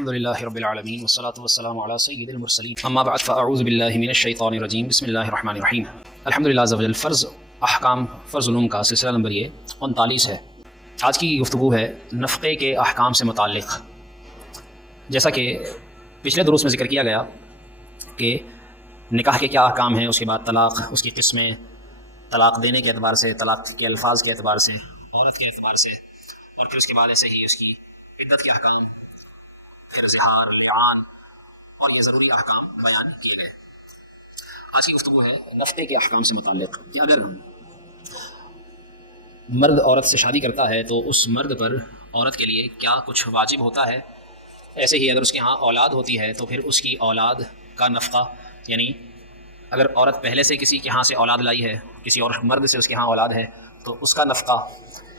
الحمدللہ رب العالمین والصلاة والسلام علی سید المرسلین اما بعد فاعوذ باللہ من الشیطان الرجیم بسم اللہ الرحمن الرحیم الحمدللہ عز وجل فرض احکام فرض علوم کا سلسلہ نمبر یہ 39 ہے۔ آج کی گفتگو ہے نفقے کے احکام سے متعلق۔ جیسا کہ پچھلے دروس میں ذکر کیا گیا کہ نکاح کے کیا احکام ہیں، اس کے بعد طلاق، اس کی قسمیں، طلاق دینے کے اعتبار سے، طلاق کے الفاظ کے اعتبار سے، عورت کے اعتبار سے، اور پھر اس کے بعد ایسے ہی اس کی عدت کے احکام، پھر زہار، لعان اور یہ ضروری احکام بیان کیے گئے۔ آج کی گفتگو ہے نفقے کے احکام سے متعلق کہ اگر مرد عورت سے شادی کرتا ہے تو اس مرد پر عورت کے لیے کیا کچھ واجب ہوتا ہے۔ ایسے ہی اگر اس کے ہاں اولاد ہوتی ہے تو پھر اس کی اولاد کا نفقہ، یعنی اگر عورت پہلے سے کسی کے ہاں سے اولاد لائی ہے، کسی اور مرد سے اس کے ہاں اولاد ہے تو اس کا نفقہ،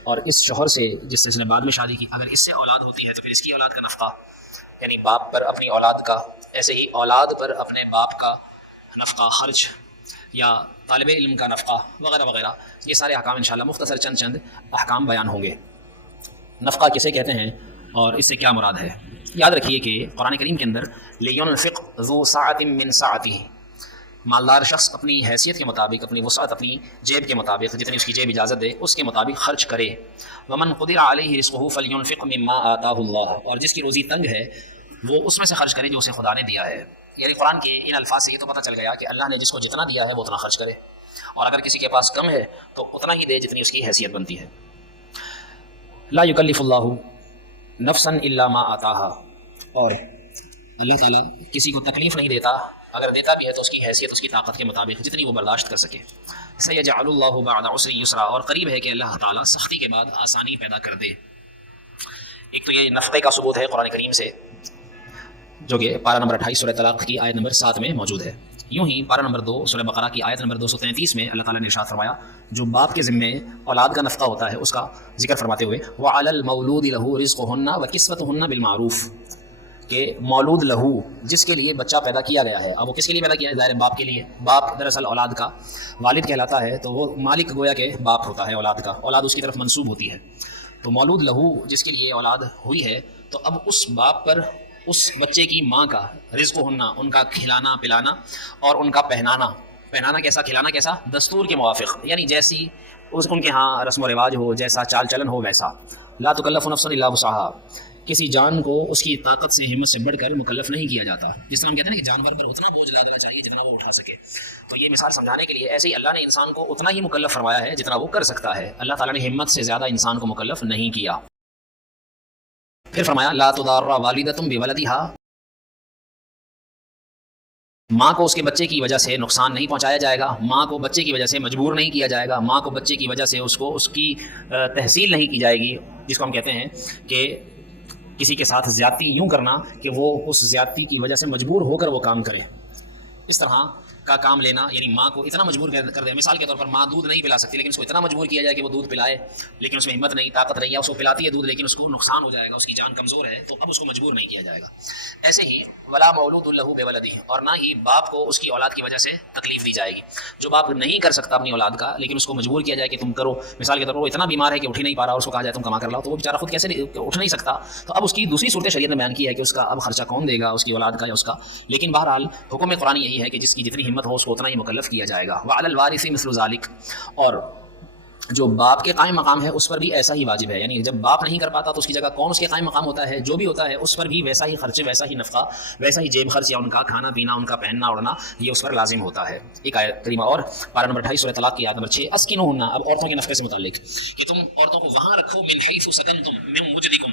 اور اس شوہر سے جس سے اس نے بعد میں شادی کی اگر اس سے اولاد ہوتی ہے تو پھر اس کی اولاد کا نفقہ، یعنی باپ پر اپنی اولاد کا، ایسے ہی اولاد پر اپنے باپ کا نفقہ، خرچ یا طالب علم کا نفقہ وغیرہ وغیرہ، یہ سارے احکام انشاءاللہ مختصر چند احکام بیان ہوں گے۔ نفقہ کسے کہتے ہیں اور اس سے کیا مراد ہے؟ یاد رکھیے کہ قرآن کریم کے اندر لِيُنْفِقْ ذُو سَعَةٍ مِّن سَعَتِهِ، مالدار شخص اپنی حیثیت کے مطابق، اپنی وسعت، اپنی جیب کے مطابق، جتنی اس کی جیب اجازت دے اس کے مطابق خرچ کرے۔ وَمَنْ قُدِرَ عَلَيْهِ رِزْقُهُ فَلْيُنْفِقْ مِمَّا آتَاهُ اللَّهُ، اور جس کی روزی تنگ ہے وہ اس میں سے خرچ کرے جو اسے خدا نے دیا ہے۔ یعنی قرآن کے ان الفاظ سے یہ تو پتہ چل گیا کہ اللہ نے جس کو جتنا دیا ہے وہ اتنا خرچ کرے، اور اگر کسی کے پاس کم ہے تو اتنا ہی دے جتنی اس کی حیثیت بنتی ہے۔ لا یکلف اللہ نفسا الا ما آتاها، اور اللہ تعالیٰ کسی کو تکلیف نہیں دیتا، اگر دیتا بھی ہے تو اس کی حیثیت، اس کی طاقت کے مطابق جتنی وہ برداشت کر سکے۔ سیجعل اللہ بعد عسر یسرا، اور قریب ہے کہ اللہ تعالیٰ سختی کے بعد آسانی پیدا کر دے۔ ایک تو یہ نفقے کا ثبوت ہے قرآن کریم سے، جو کہ پارہ نمبر 28 سورہ طلاق کی آیت نمبر 7 میں موجود ہے۔ یوں ہی پارہ نمبر 2 سورہ بقرہ کی آیت نمبر 233 میں اللہ تعالیٰ نے ارشاد فرمایا، جو باپ کے ذمے اولاد کا نفقہ ہوتا ہے اس کا ذکر فرماتے ہوئے وَعَلَى الْمَوْلُودِ لَهُ رِزْقُهُنَّ وَكِسْوَتُهُنَّ بِالْمَعْرُوفِ، کہ مولود لہو جس کے لیے بچہ پیدا کیا گیا ہے، اب وہ کس کے لیے پیدا کیا ہے؟ ظاہر باپ کے لیے۔ باپ دراصل اولاد کا والد کہلاتا ہے، تو وہ مالک گویا کہ باپ ہوتا ہے اولاد کا، اولاد اس کی طرف منسوب ہوتی ہے۔ تو مولود لہو جس کے لیے اولاد ہوئی ہے، تو اب اس باپ پر اس بچے کی ماں کا رزق ہونا، ان کا کھلانا پلانا اور ان کا پہنانا کیسا، کھلانا کیسا؟ دستور کے موافق، یعنی جیسی ان کے ہاں رسم و رواج ہو، جیسا چال چلن ہو ویسا۔ لا تکلف نفس الا وسعها، کسی جان کو اس کی طاقت سے، ہمت سے بڑھ کر مکلف نہیں کیا جاتا۔ جس طرح ہم کہتے ہیں نا کہ جانور پر اتنا بوجھ لا دینا چاہیے جتنا وہ اٹھا سکے، تو یہ مثال سمجھانے کے لیے ایسے ہی اللہ نے انسان کو اتنا ہی مکلف فرمایا ہے جتنا وہ کر سکتا ہے۔ اللہ تعالیٰ نے ہمت سے زیادہ انسان کو مکلف نہیں کیا۔ پھر فرمایا لا تضار والدۃ بولدها، ماں کو اس کے بچے کی وجہ سے نقصان نہیں پہنچایا جائے گا، ماں کو بچے کی وجہ سے مجبور نہیں کیا جائے گا، ماں کو بچے کی وجہ سے اس کی تحصیل نہیں کی جائے گی، جس کو ہم کہتے ہیں کہ کسی کے ساتھ زیادتی یوں کرنا کہ وہ اس زیادتی کی وجہ سے مجبور ہو کر وہ کام کرے، اس طرح کا کام لینا، یعنی ماں کو اتنا مجبور کر دے۔ مثال کے طور پر ماں دودھ نہیں پلا سکتی لیکن اس کو اتنا مجبور کیا جائے کہ وہ دودھ پلائے، لیکن اس میں ہمت نہیں، طاقت نہیں، یا اس کو پلاتی ہے دودھ لیکن اس کو نقصان ہو جائے گا، اس کی جان کمزور ہے، تو اب اس کو مجبور نہیں کیا جائے گا۔ ایسے ہی ولا مولود له بولده، اور نہ ہی باپ کو اس کی اولاد کی وجہ سے تکلیف دی جائے گی۔ جو باپ نہیں کر سکتا اپنی اولاد کا لیکن اس کو مجبور کیا جائے کہ تم کرو، مثال کے طور پر وہ اتنا بیمار ہے کہ اٹھ ہی نہیں پا رہا، اس کو کہا جائے تم کما کر لاؤ، تو وہ بیچارہ خود کیسے اٹھ نہیں سکتا، تو اب اس کی دوسری صورت شریعت نے بیان کی ہے کہ اس کا اب خرچہ کون دے گا، اس کی اولاد کا یا اس کا۔ لیکن بہرحال حکم قرآن یہی ہے کہ جس کی جتنی ہمت ہو اس کو اتنا ہی مکلف کیا جائے گا۔ وعلی الوارث مثل ذلک، اور جو باپ کے قائم مقام ہے اس پر بھی ایسا ہی واجب ہے، یعنی جب باپ نہیں کر پاتا تو اس کی جگہ کون اس کے قائم مقام ہوتا ہے؟ جو بھی ہوتا ہے اس پر بھی ویسا ہی خرچے، ویسا ہی نفقہ، ویسا ہی جیب خرچ، یا ان کا کھانا پینا، ان کا پہننا اوڑھنا، یہ اس پر لازم ہوتا ہے۔ ایک آیت کریمہ اور پارہ نمبر 28 سورہ طلاق کی آیت نمبر 6 اسکنوہن، اب عورتوں کے نفقے سے متعلق کہ تم عورتوں کو وہاں رکھو من حیث سکنتم من وجدکم،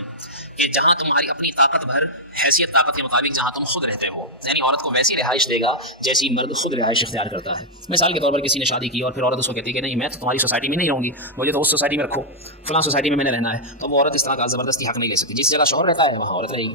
کہ جہاں تمہاری اپنی طاقت بھر، حیثیت طاقت کے مطابق جہاں تم خود رہتے ہو، یعنی عورت کو ویسی رہائش دے گا جیسی مرد خود رہائش اختیار کرتا ہے۔ مثال کے طور پر کسی نے شادی کی اور پھر عورت اس کو کہتی ہے کہ نہیں میں تو تمہاری سوسائٹی میں نہیں رہوں گی، مجھے تو اس سوسائٹی میں رکھو، فلاں سوسائٹی میں نے رہنا ہے، تو وہ عورت اس طرح کا زبردستی حق نہیں لے سکتی۔ جس جگہ شوہر رہتا ہے وہاں عورت رہے گی۔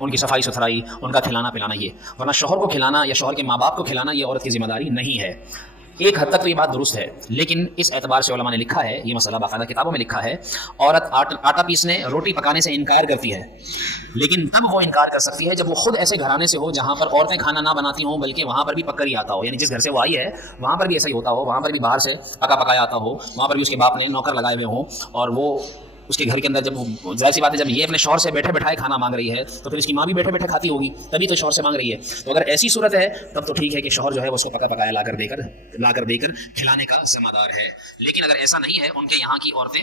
ان کی صفائی ستھرائی، ان کا کھلانا پلانا، یہ، ورنہ شوہر کو کھلانا یا شوہر کے ماں باپ کو کھلانا یہ عورت کی ذمہ داری نہیں ہے۔ ایک حد تک تو یہ بات درست ہے، لیکن اس اعتبار سے علماء نے لکھا ہے، یہ مسئلہ باقاعدہ کتابوں میں لکھا ہے، عورت آٹا پیسنے، روٹی پکانے سے انکار کرتی ہے، لیکن تب وہ انکار کر سکتی ہے جب وہ خود ایسے گھرانے سے ہو جہاں پر عورتیں کھانا نہ بناتی ہوں بلکہ وہاں پر بھی پک کر ہی آتا ہو، یعنی جس گھر سے وہ آئی ہے وہاں پر بھی ایسا ہی ہوتا ہو، وہاں پر بھی باہر سے پکا پکایا آتا ہو، وہاں پر بھی اس کے باپ نے نوکر لگائے ہوئے ہوں، اور وہ اس کے گھر کے اندر جب ظاہر سی بات ہے جب یہ اپنے شوہر سے بیٹھے بیٹھائے کھانا مانگ رہی ہے تو پھر اس کی ماں بھی بیٹھے بیٹھے کھاتی ہوگی، تبھی تو شوہر سے مانگ رہی ہے۔ تو اگر ایسی صورت ہے تب تو ٹھیک ہے کہ شوہر جو ہے وہ اس کو پکا پکایا لا کر دے کر کھلانے کا ذمہ دار ہے، لیکن اگر ایسا نہیں ہے، ان کے یہاں کی عورتیں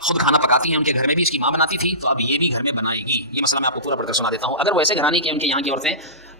خود کھانا پکاتی ہیں، ان کے گھر میں بھی اس کی ماں بناتی تھی، تو اب یہ بھی گھر میں بنائے گی۔ یہ مسئلہ میں آپ کو پورا پڑھ کر سنا دیتا ہوں۔ اگر وہ ایسے گھرانے کی ان کے یہاں کی عورتیں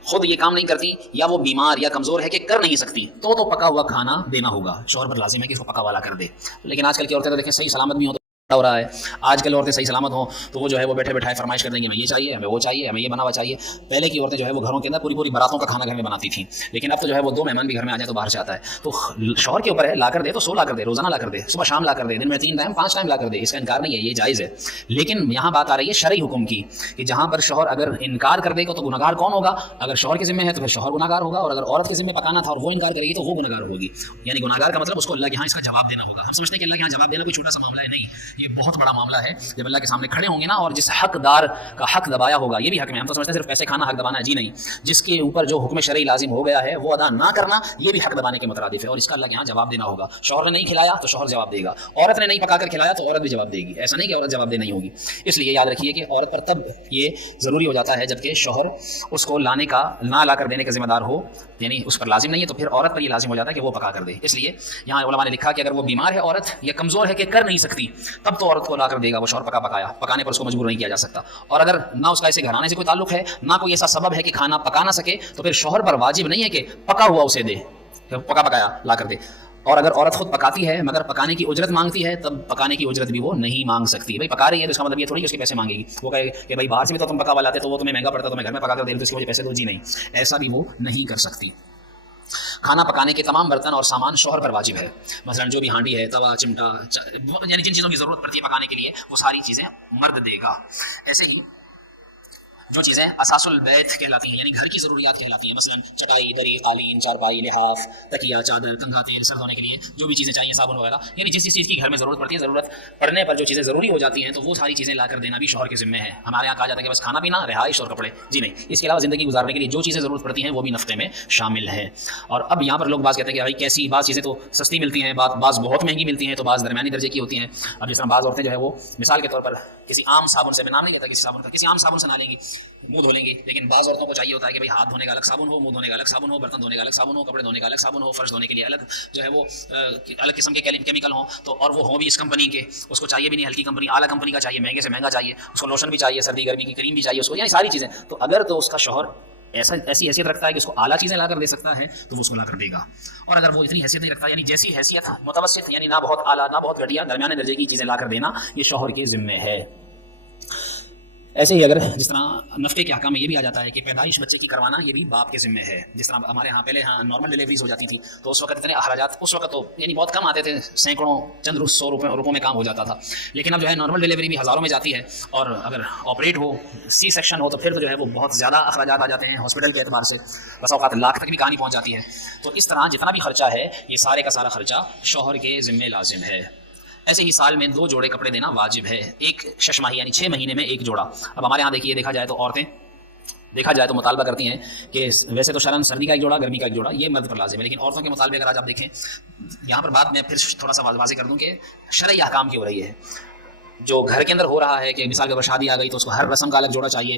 خود یہ کام نہیں کرتی یا وہ بیمار یا کمزور ہے کہ کر نہیں سکتی تو پکا ہوا کھانا دینا ہوگا، شوہر پر لازم ہے کہ اس کو پکا والا کر دے۔ لیکن آج کل کی عورتیں تو دیکھیں صحیح سلامت بھی ہوں ہو رہا ہے، آج کل عورتیں صحیح سلامت ہوں تو وہ جو ہے وہ بیٹھے بیٹھائے فرمائش کر دیں گے، ہمیں یہ چاہیے، ہمیں وہ چاہیے، ہمیں یہ بنا ہوا چاہیے۔ پہلے کی عورتیں جو ہے وہ گھروں کے اندر پوری براتوں کا کھانا گھر میں بناتی تھیں، لیکن اب تو جو ہے وہ 2 مہمان بھی گھر میں آ جائے تو باہر سے آتا ہے، تو شوہر کے اوپر ہے، لا کر دے تو 100 لا کر دے، روزانہ لا کر دے، صبح شام لا کر دے، دن میں 3 ٹائم 5 ٹائم لا کر دے، اس کا انکار نہیں ہے، یہ جائز ہے۔ لیکن یہاں بات آ رہی ہے شرعی حکم کی کہ جہاں پر شوہر اگر انکار کر دے گا تو گناہگار کون ہوگا؟ اگر شوہر کے ذمہ ہے تو پھر شوہر گناہگار ہوگا، اور اگر عورت کے ذمہ پکانا تھا اور وہ انکار کرے گی تو وہ گناہگار ہوگی، یعنی گناہگار کا مطلب اس کو اللہ کے یہاں اس کا جواب دینا ہوگا۔ ہم سمجھتے ہیں کہ اللہ کے یہاں جواب دینا کوئی چھوٹا سا معاملہ ہے، نہیں، یہ بہت بڑا معاملہ ہے۔ جب اللہ کے سامنے کھڑے ہوں گے نا اور جس حقدار کا حق دبایا ہوگا، یہ بھی حق میں، ہم تو سمجھتے ہیں صرف پیسے کھانا حق دبانا ہے، جی نہیں، جس کے اوپر جو حکم شرعی لازم ہو گیا ہے وہ ادا نہ کرنا یہ بھی حق دبانے کے مترادف ہے، اور اس کا اللہ کے یہاں جواب دینا ہوگا۔ شوہر نے نہیں کھلایا تو شوہر جواب دے گا، عورت نے نہیں پکا کر کھلایا تو عورت بھی جواب دے گی، ایسا نہیں کہ عورت جواب دے نہیں ہوگی۔ اس لیے یاد رکھیے کہ عورت پر تب یہ ضروری ہو جاتا ہے جبکہ شوہر اس کو نہ لا کر دینے کا ذمہ دار ہو، یعنی اس پر لازم نہیں ہے، تو پھر عورت پر یہ لازم ہو جاتا ہے کہ وہ پکا کر دے۔ اس لیے یہاں علماء نے لکھا کہ اگر وہ بیمار ہے عورت یا کمزور ہے کہ کر نہیں سکتی تب تو عورت کو لا کر دے گا، وہ شوہر پکانے پر اس کو مجبور نہیں کیا جا سکتا۔ اور اگر نہ اس کا ایسے گھرانے سے کوئی تعلق ہے، نہ کوئی ایسا سبب ہے کہ کھانا پکا نہ سکے، تو پھر شوہر پر واجب نہیں ہے کہ پکا ہوا اسے دے، پکایا لا کر دے۔ اور اگر عورت خود پکاتی ہے مگر پکانے کی اجرت مانگتی ہے تب پکانے کی اجرت بھی وہ نہیں مانگ سکتی۔ بھائی پکا رہی ہے تو اس کا مطلب یہ تھوڑی کہ اس کے پیسے مانگے گی، وہ کہے کہ بھائی باہر سے بھی تو تم پکا ہوا لاتے تو وہ تمہیں مہنگا پڑتا تو میں گھر میں پکا کر دے دوں تو اس کے مجھے پیسے دو، جی نہیں، ایسا بھی وہ نہیں کر سکتی۔ کھانا پکانے کے تمام برتن اور سامان شوہر پر واجب ہے، مثلا جو بھی ہانڈی ہے، توا، چمٹا، یعنی جن چیزوں کی ضرورت پڑتی ہے پکانے کے لیے وہ ساری چیزیں مرد دے گا۔ ایسے ہی جو چیزیں اساس البیت کہلاتی ہیں، یعنی گھر کی ضروریات کہلاتی ہیں، مثلا چٹائی، دری، قالین، چارپائی، لحاف، تکیہ، چادر، کنگھا، تیل، سر دھونے کے لیے جو بھی چیزیں چاہیے، صابن وغیرہ، یعنی جس چیز کی گھر میں ضرورت پڑتی ہے، ضرورت پڑنے پر جو چیزیں ضروری ہو جاتی ہیں تو وہ ساری چیزیں لا کر دینا بھی شوہر کے ذمہ ہے۔ ہمارے یہاں کہا جاتا ہے کہ بس کھانا پینا، رہائش اور کپڑے، جی نہیں، اس کے علاوہ زندگی گزارنے کے لیے جو چیزیں ضرورت پڑتی ہیں وہ بھی نفقے میں شامل ہیں۔ اور اب یہاں پر لوگ بعض کہتے ہیں کہ بھائی کیسی، بعض چیزیں تو سستی ملتی ہیں، بعض بہت مہنگی ملتی ہیں، تو بعض درمیانی درجے کی ہوتی ہیں۔ اب جس طرح بعض عورتیں جو ہے وہ مثال کے طور پر کسی عام صابن سے، میں نام نہیں لیتا کسی صابن کا، کسی عام صابن سے نہ لیں گی، منہ دھو لیں گی، لیکن بعض عورتوں کو چاہیے ہوتا ہے کہ بھائی ہاتھ دھونے کا الگ صابن ہو، منہ دھونے کا الگ صابن ہو، برتن دھونے کا الگ صابن ہو، کپڑے دھونے کا الگ صابن ہو، فرش دھونے کے لیے الگ جو ہے وہ الگ قسم کے کیمیکل ہوں، تو اور وہ ہوں بھی اس کمپنی کے، اس کو چاہیے بھی نہیں ہلکی کمپنی، اعلیٰ کمپنی کا چاہیے، مہنگے سے مہنگا چاہیے، اس کو لوشن بھی چاہیے، سردی گرمی کی کریم بھی چاہیے اس کو، یعنی ساری چیزیں۔ تو اگر تو اس کا شوہر ایسی حیثیت رکھتا ہے کہ اس کو اعلیٰ چیزیں لا کر دے سکتا ہے تو وہ اس کو لا کر دے گا، اور اگر وہ اتنی حیثیت نہیں رکھتا، یعنی جیسی حیثیت متوسط، یعنی نہ بہت اعلیٰ نہ بہت گھٹیا، درمیانے درجے کی چیزیں لا کر دینا یہ شوہر کے ذمہ ہے۔ ایسے ہی اگر جس طرح نفقے کے احکام میں یہ بھی آ جاتا ہے کہ پیدائش بچے کی کروانا یہ بھی باپ کے ذمہ ہے۔ جس طرح ہمارے ہاں پہلے نارمل ڈیلیوریز ہو جاتی تھی تو اس وقت اتنے اخراجات اس وقت تو یعنی بہت کم آتے تھے، سینکڑوں چند 100 روپوں میں کام ہو جاتا تھا، لیکن اب جو ہے نارمل ڈیلیوری بھی ہزاروں میں جاتی ہے، اور اگر آپریٹ ہو، سی سیکشن ہو تو پھر تو جو ہے وہ بہت زیادہ اخراجات آ جاتے ہیں ہاسپٹل کے اعتبار سے، بس اوقات لاکھ تک بھی کہانی پہنچ جاتی ہے۔ تو اس طرح جتنا بھی خرچہ ہے یہ سارے کا سارا خرچہ شوہر کے ذمہ لازم ہے۔ ایسے ہی سال میں 2 جوڑے کپڑے دینا واجب ہے، ایک ششماہی یعنی 6 مہینے میں 1 جوڑا۔ اب ہمارے یہاں دیکھا جائے تو عورتیں مطالبہ کرتی ہیں کہ ویسے تو شرن سردی کا 1 جوڑا، گرمی کا 1 جوڑا، یہ مرد پر لازم ہے، لیکن عورتوں کے مطالبے اگر آج آپ دیکھیں، یہاں پر بات میں پھر تھوڑا سا واضح کر دوں کہ شرعی احکام کی ہو رہی ہے۔ جو گھر کے اندر ہو رہا ہے کہ مثال کے طور پر شادی آ گئی تو اس کو ہر رسم کا الگ جوڑا چاہیے،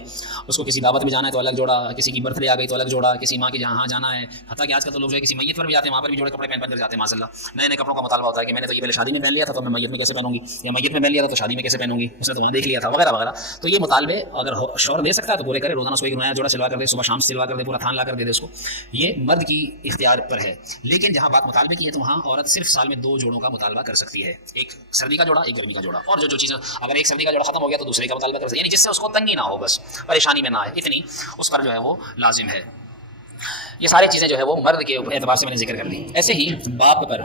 اس کو کسی دعوت میں جانا ہے تو الگ جوڑا، کسی کی برتھ ڈے آ گئی تو الگ جوڑا، کسی ماں کے جہاں جانا ہے، حتیٰ کہ آج کل تو لوگ جو ہے کسی میت پر بھی جاتے ہیں، وہاں پر بھی جوڑے کپڑے پہن کر جاتے ہیں، ماشاء اللہ نئے کپڑوں کا مطالبہ ہوتا ہے کہ میں نے تو یہ پہلے شادی میں پہن لیا تھا تو میں میت میں کیسے پہنوں گی، یا میت میں پہن لیا تھا تو شادی میں کیسے پہنوں گی، اس نے تو وہاں دیکھ لیا تھا، وغیرہ وغیرہ۔ تو یہ مطالبے اگر شوہر دے سکتا ہے تو پورے کرے، روزانہ کوئی نیا جوڑا سلوا کر دے، صبح شام سلوا کر دے، پورا تھان لا کر دے اس کو، یہ مرد کی اختیار پر ہے۔ لیکن جہاں بات مطالبے کی ہے تو وہاں عورت صرف سال میں 2 جوڑوں کا مطالبہ کر سکتی ہے، ایک سردی کا جوڑا، ایک گرمی کا جوڑا، اور جو چیزیں اگر ایک سردی کا جوڑا ختم ہو گیا تو دوسرے کا مطالبہ کر سکتی ہے، یعنی جس سے اس کو تنگی نہ ہو، بس پریشانی میں نہ آئے، اتنی اس پر جو ہے وہ لازم ہے۔ یہ ساری چیزیں جو ہے وہ مرد کے اعتبار سے میں نے ذکر کر دی۔ ایسے ہی باپ پر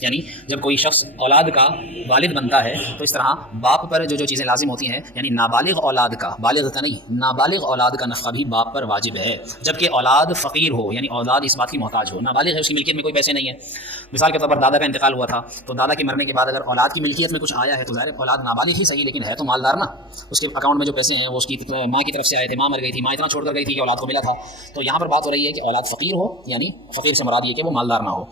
یعنی جب کوئی شخص اولاد کا والد بنتا ہے تو اس طرح باپ پر جو چیزیں لازم ہوتی ہیں، یعنی نابالغ اولاد کا، بالغ کا نہیں، نابالغ اولاد کا نفقہ بھی باپ پر واجب ہے، جبکہ اولاد فقیر ہو، یعنی اولاد اس بات کی محتاج ہو، نابالغ ہے، اس کی ملکیت میں کوئی پیسے نہیں ہے۔ مثال کے طور پر دادا کا انتقال ہوا تھا، تو دادا کے مرنے کے بعد اگر اولاد کی ملکیت میں کچھ آیا ہے تو ظاہر اولاد نابالغ ہی صحیح لیکن ہے تو مالدار نا، اس کے اکاؤنٹ میں جو پیسے ہیں وہ اس کی ماں کی طرف سے آئے تھے، ماں مر گئی تھی، ماں اتنا چھوڑ کر گئی تھی کہ اولاد کو ملا تھا۔ تو یہاں پر بات ہو رہی ہے کہ اولاد فقیر ہو، یعنی فقیر سے مراد یہ کہ وہ مالدار نہ ہو،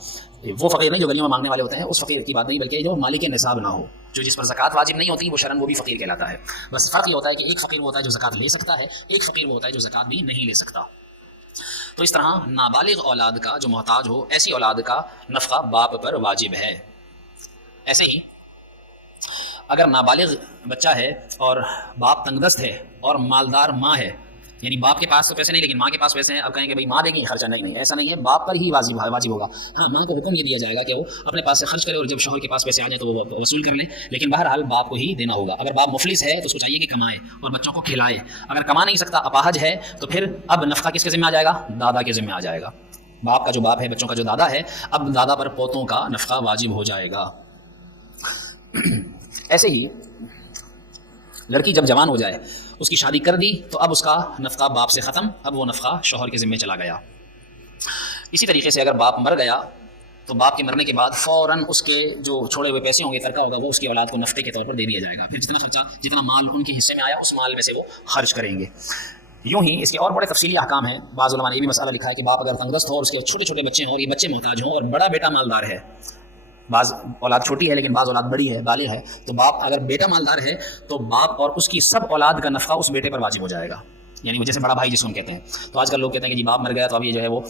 وہ فقیر نہیں جو گلیوں میں مانگنے والے ہوتے ہیں، اس فقیر کی بات نہیں، بلکہ جو مالک نصاب نہ ہو، جو جس پر زکوٰۃ واجب نہیں ہوتی وہ شرعاً وہ بھی فقیر کہلاتا ہے۔ بس فرق یہ ہوتا ہے کہ ایک فقیر وہ ہوتا ہے جو زکوٰۃ لے سکتا ہے، ایک فقیر وہ ہوتا ہے جو زکوٰۃ بھی نہیں لے سکتا۔ تو اس طرح نابالغ اولاد کا جو محتاج ہو، ایسی اولاد کا نفقہ باپ پر واجب ہے۔ ایسے ہی اگر نابالغ بچہ ہے اور باپ تنگ دست ہے اور مالدار ماں ہے، یعنی باپ کے پاس تو پیسے نہیں لیکن ماں کے پاس پیسے ہیں، اب کہیں کہ بھائی ماں دے گی خرچہ، نہیں ایسا نہیں ہے، باپ پر ہی واجب ہوگا۔ ہاں، ماں کو حکم یہ دیا جائے گا کہ وہ اپنے پاس سے خرچ کرے اور جب شوہر کے پاس پیسے آ جائیں تو وہ وصول کر لیں، لیکن بہرحال باپ کو ہی دینا ہوگا۔ اگر باپ مفلس ہے تو اس کو چاہیے کہ کمائے اور بچوں کو کھلائے، اگر کما نہیں سکتا، اپاہج ہے، تو پھر اب نفقہ کس کے ذمہ آ جائے گا؟ دادا کے ذمہ آ جائے گا۔ باپ کا جو باپ ہے، بچوں کا جو دادا ہے، اب دادا پر پوتوں کا نفقہ واجب ہو جائے گا۔ ایسے ہی لڑکی جب جوان ہو جائے، اس کی شادی کر دی، تو اب اس کا نفقہ باپ سے ختم، اب وہ نفقہ شوہر کے ذمہ چلا گیا۔ اسی طریقے سے اگر باپ مر گیا تو باپ کے مرنے کے بعد فوراً اس کے جو چھوڑے ہوئے پیسے ہوں گے، ترکہ ہوگا، وہ اس کی اولاد کو نفقے کے طور پر دے دیا جائے گا، پھر جتنا خرچہ، جتنا مال ان کے حصے میں آیا اس مال میں سے وہ خرچ کریں گے۔ یوں ہی اس کے اور بڑے تفصیلی احکام ہیں۔ بعض علماء نے یہ بھی مسئلہ لکھا ہے کہ باپ اگر تنگدست ہو اور اس کے چھوٹے چھوٹے بچے ہوں اور یہ بچے محتاج ہوں اور بڑا بیٹا مالدار ہے، بعض اولاد چھوٹی ہے لیکن بعض اولاد بڑی ہے، بالغ ہے، تو باپ اگر بیٹا مالدار ہے تو باپ اور اس کی سب اولاد کا نفقہ اس بیٹے پر واجب ہو جائے گا، یعنی وہ جیسے بڑا بھائی جس کو ہم کہتے ہیں۔ تو آج کل لوگ کہتے ہیں کہ جی باپ مر گیا تو اب یہ جو ہے وہ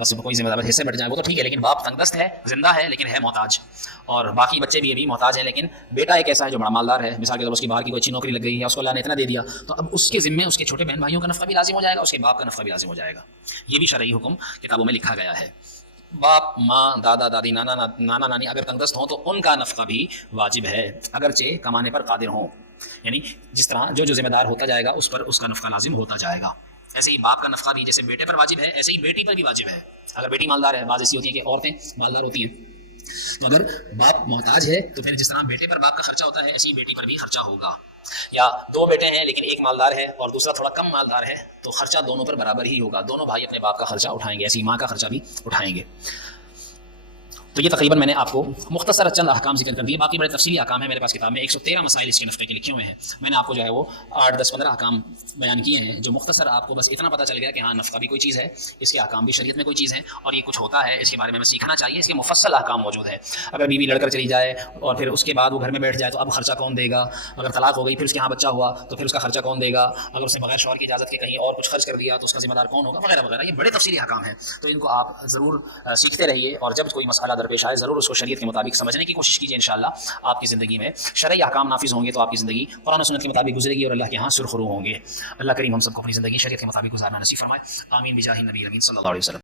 بس کوئی ذمہ دار حصے بٹ جائیں، وہ تو ٹھیک ہے، لیکن باپ تنگدست ہے، زندہ ہے لیکن ہے محتاج، اور باقی بچے بھی ابھی محتاج ہیں، لیکن بیٹا ایک ایسا ہے جو بڑا مالدار ہے، مثال کے طور پر اس کی باہر کی کوئی اچھی نوکری لگ گئی ہے، اس کو اللہ نے اتنا دے دیا، تو اب اس کے ذمے اس کے چھوٹے بہن بھائیوں کا نفقہ بھی لازم ہو جائے گا، اس کے باپ کا نفقہ بھی لازم ہو جائے گا۔ یہ بھی شرعی حکم کتابوں میں لکھا گیا ہے۔ باپ، ماں، دادا، دادی، نانا نانی اگر تنگدست ہوں تو ان کا نفقہ بھی واجب ہے، اگرچہ کمانے پر قادر ہوں، یعنی جس طرح جو ذمہ دار ہوتا جائے گا اس پر اس کا نفقہ لازم ہوتا جائے گا۔ ایسے ہی باپ کا نفقہ بھی جیسے بیٹے پر واجب ہے، ایسے ہی بیٹی پر بھی واجب ہے۔ اگر بیٹی مالدار ہے، بعض ایسی ہوتی ہے کہ عورتیں مالدار ہوتی ہیں، تو اگر باپ محتاج ہے تو پھر جس طرح بیٹے پر باپ کا خرچہ ہوتا ہے، ایسے ہی بیٹی پر بھی خرچہ ہوگا۔ یا دو بیٹے ہیں لیکن ایک مالدار ہے اور دوسرا تھوڑا کم مالدار ہے، تو خرچہ دونوں پر برابر ہی ہوگا، دونوں بھائی اپنے باپ کا خرچہ اٹھائیں گے، ایسی ماں کا خرچہ بھی اٹھائیں گے۔ تو یہ تقریباً میں نے آپ کو مختصر چند احکام ذکر کر دیے، باقی بڑے تفصیلی احکام ہیں میرے پاس کتاب میں، 113 مسائل اس کے نفقے کے لکھے ہوئے ہیں، میں نے آپ کو جو ہے وہ 8، 10، 15 احکام بیان کیے ہیں، جو مختصر آپ کو بس اتنا پتہ چل گیا کہ ہاں نفقہ بھی کوئی چیز ہے، اس کے احکام بھی شریعت میں کوئی چیز ہے اور یہ کچھ ہوتا ہے، اس کے بارے میں ہمیں سیکھنا چاہیے، اس کے مفصل احکام موجود ہے۔ اگر بیوی لڑ کر چلی جائے اور پھر اس کے بعد وہ گھر میں بیٹھ جائے تو اب خرچہ کون دے گا؟ اگر طلاق ہو گئی پھر اس کے ہاں بچہ ہوا تو پھر اس کا خرچہ کون دے گا؟ اگر اس نے بغیر شوہر کی اجازت کے کہیں اور کچھ خرچ کر دیا تو اس کا ذمہ دار کون ہوگا؟ وغیرہ وغیرہ، یہ بڑے تفصیلی احکام ہیں، تو ان کو آپ ضرور سیکھتے رہیے، اور جب کوئی مسئلہ درپیش آئے ضرور اس کو شریعت کے مطابق سمجھنے کی کوشش کیجیے، انشاءاللہ آپ کی زندگی میں شرعی احکام نافذ ہوں گے تو آپ کی زندگی قرآن و سنت کے مطابق گزرے گی اور اللہ کے ہاں سرخرو ہوں گے۔ اللہ کریم ہم سب کو اپنی زندگی شریعت کے مطابق گزارنا نصیب فرمائے، آمین بجاہ النبی الامین صلی اللہ علیہ وسلم۔